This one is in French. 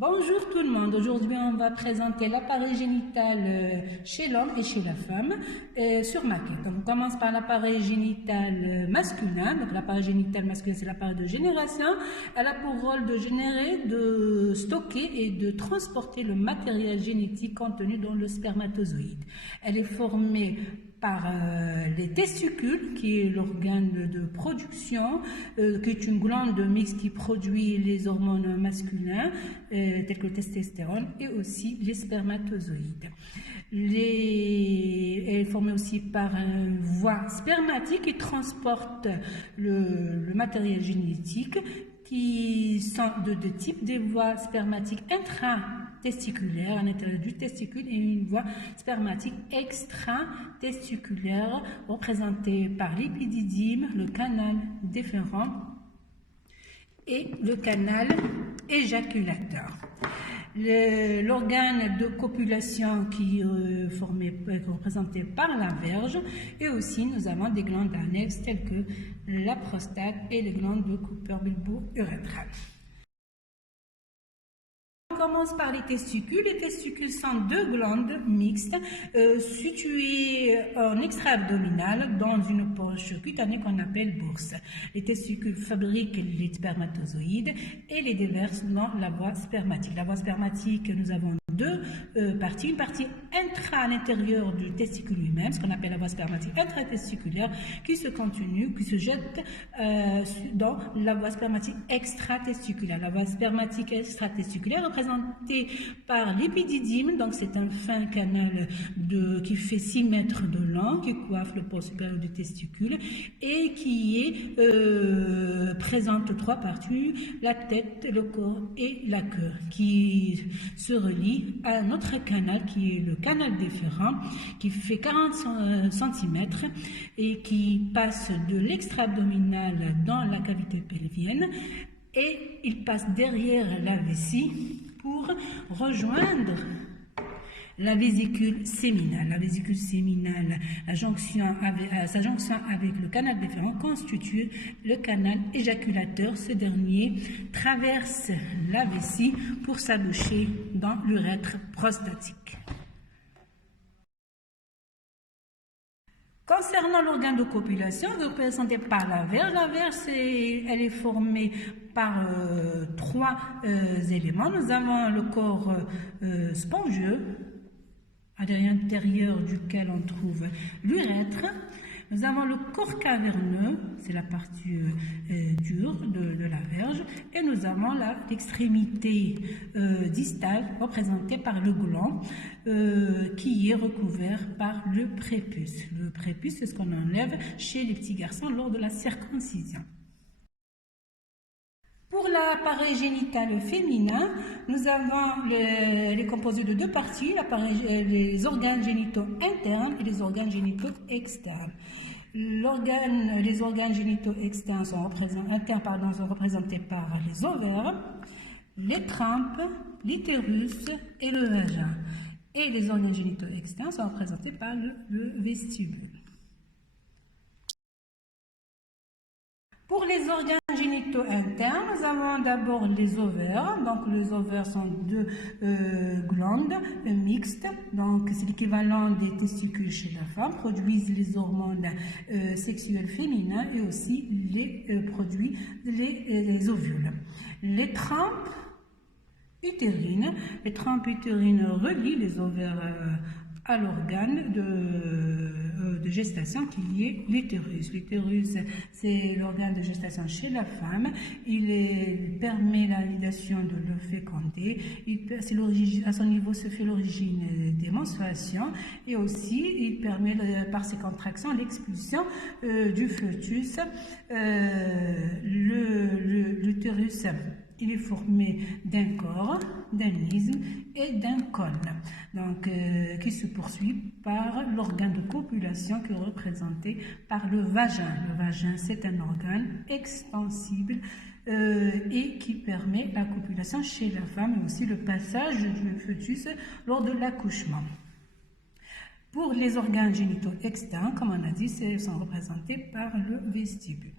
Bonjour tout le monde, aujourd'hui on va présenter l'appareil génital chez l'homme et chez la femme sur maquette. Donc, on commence par l'appareil génital masculin. Donc l'appareil génital masculin c'est l'appareil de génération. Elle a pour rôle de générer, de stocker et de transporter le matériel génétique contenu dans le spermatozoïde. Elle est formée par les testicules, qui est l'organe de production, qui est une glande mixte qui produit les hormones masculines, telles que le testostérone, et aussi les spermatozoïdes. Elle est formée aussi par une voie spermatique qui transporte le matériel génétique, qui sont de deux types, des voies spermatiques intra-testiculaires à l'intérieur du testicule et une voie spermatique extra-testiculaire représentée par l'épididyme, le canal déférent et le canal éjaculateur. L'organe de copulation qui est représenté par la verge, et aussi nous avons des glandes annexes telles que la prostate et les glandes de Cooper bulbo-urétrales. On commence par les testicules. Les testicules sont deux glandes mixtes situées en extra-abdominal dans une poche cutanée qu'on appelle bourse. Les testicules fabriquent les spermatozoïdes et les déversent dans la voie spermatique. La voie spermatique, nous avons deux parties. Une partie intra à l'intérieur du testicule lui-même, ce qu'on appelle la voie spermatique intratesticulaire, qui se continue, qui se jette dans la voie spermatique extratesticulaire. La voie spermatique extratesticulaire représentée par l'épididyme, donc c'est un fin canal qui fait 6 mètres de long, qui coiffe le pôle supérieur du testicule et qui est présente 3 parties, la tête, le corps et la queue, qui se relient à un autre canal qui est le canal déférent, qui fait 40 cm et qui passe de l'extra-abdominal dans la cavité pelvienne, et il passe derrière la vessie pour rejoindre la vésicule séminale. La vésicule séminale, sa jonction avec le canal déférent constitue le canal éjaculateur. Ce dernier traverse la vessie pour s'aboucher dans l'urètre prostatique. Concernant l'organe de copulation, représenté par la verge, elle est formée par 3 éléments. Nous avons le corps spongieux, à l'intérieur duquel on trouve l'urètre. Nous avons le corps caverneux, c'est la partie dure de la verge, et nous avons l'extrémité distale représentée par le gland qui est recouvert par le prépuce. Le prépuce, c'est ce qu'on enlève chez les petits garçons lors de la circoncision. Pour l'appareil génital féminin, nous avons les composés de 2 parties, les organes génitaux internes et les organes génitaux externes. Les organes génitaux externes sont représentés par les ovaires, les trompes, l'utérus et le vagin. Et les organes génitaux externes sont représentés par le vestibule. Pour les organes génitaux internes, nous avons d'abord les ovaires. Donc les ovaires sont 2 glandes mixtes. Donc c'est l'équivalent des testicules chez la femme, produisent les hormones sexuelles féminines et aussi produisent les ovules. Les trompes utérines relient les ovaires à l'organe de gestation qui est l'utérus. L'utérus, c'est l'organe de gestation chez la femme. Il permet la validation de l'œuf fécondé. À son niveau se fait l'origine des menstruations, et aussi il permet par ses contractions l'expulsion du fœtus. L'utérus, il est formé d'un corps, d'un isthme et d'un cône, donc qui se poursuit par l'organe de copulation qui est représenté par le vagin. Le vagin, c'est un organe extensible et qui permet la copulation chez la femme et aussi le passage du fœtus lors de l'accouchement. Pour les organes génitaux externes, comme on a dit, ils sont représentés par le vestibule.